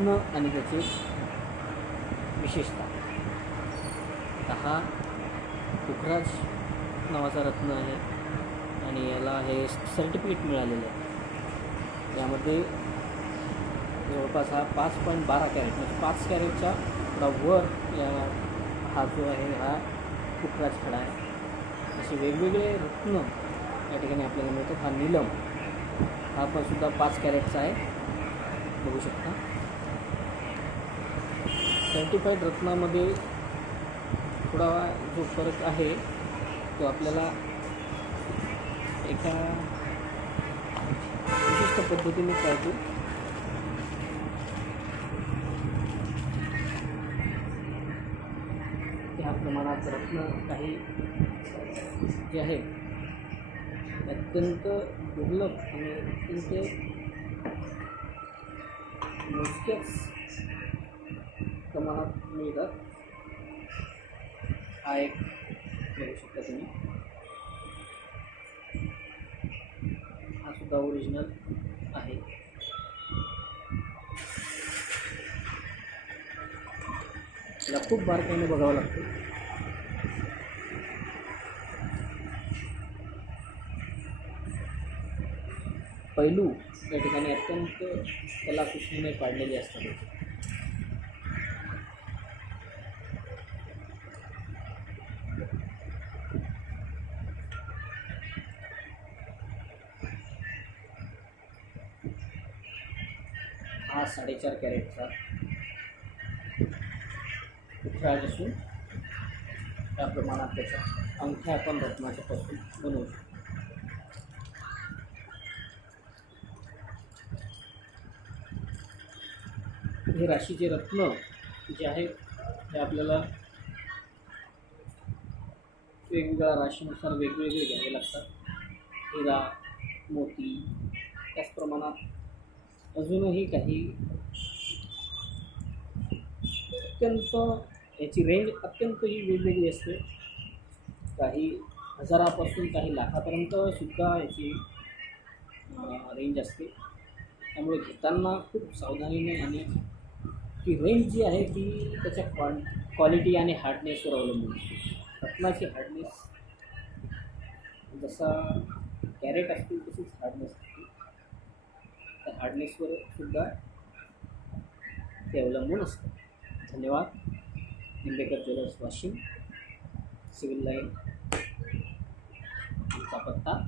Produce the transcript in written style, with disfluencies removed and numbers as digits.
रत्न आणि त्याची विशेषता. आता हा पुखराज नावाचा रत्न आहे आणि याला हे सर्टिफिकेट मिळालेलं आहे. यामध्ये जवळपास हा 5.12 कॅरेट म्हणजे 5 कॅरेटच्या वर हा जो आहे हा पुखराज खडा आहे. असे वेगवेगळे रत्न या ठिकाणी आपल्याला मिळतात. हा नीलम हा पण सुद्धा 5 कॅरेटचा आहे, बघू शकता. सर्टिफाईड रत्नामध्ये थोडा जो फरक आहे तो आपल्याला एका विशिष्ट पद्धतीने कळतो. ह्या प्रमाणात रत्न काही जे आहे अत्यंत दुर्लभ आणि अत्यंत मोजक्याच प्रमाणात मिळतात. हा एक बघू शकता तुम्ही, हा सुद्धा ओरिजिनल आहे. त्याला खूप बारकाईने बघावं लागतं. पैलू या ठिकाणी अत्यंत कलाकुसरीने पाडलेले असतात. हा 4.5 कॅरेटचा पुखराज असून त्या प्रमाणात त्याच्या अंगठ्या आपण रत्नाच्या पासून बनवू शकतो. हे राशीचे रत्न जे आहेत ते आपल्याला वेगवेगळ्या राशीनुसार वेगवेगळे घ्यावे लागतात. हिरा, मोती, त्याच प्रमाणात अजूनही काही अत्यंत याची रेंज अत्यंत ही वेगवेगळी असते. काही हजारापासून काही लाखापर्यंत सुद्धा याची रेंज असते. त्यामुळे घेताना खूप सावधानीने आणि ती रेंज जी आहे ती त्याच्या क्वालिटी आणि हार्डनेसवर अवलंबून असते. रत्नाची हार्डनेस जसा कॅरेट असते तशीच हार्डनेस असते. त्या हार्डनेसवर सुद्धा ते अवलंबून असतं. धन्यवाद. Nimbekar jewellers, Washim, civil line, आमचा पत्ता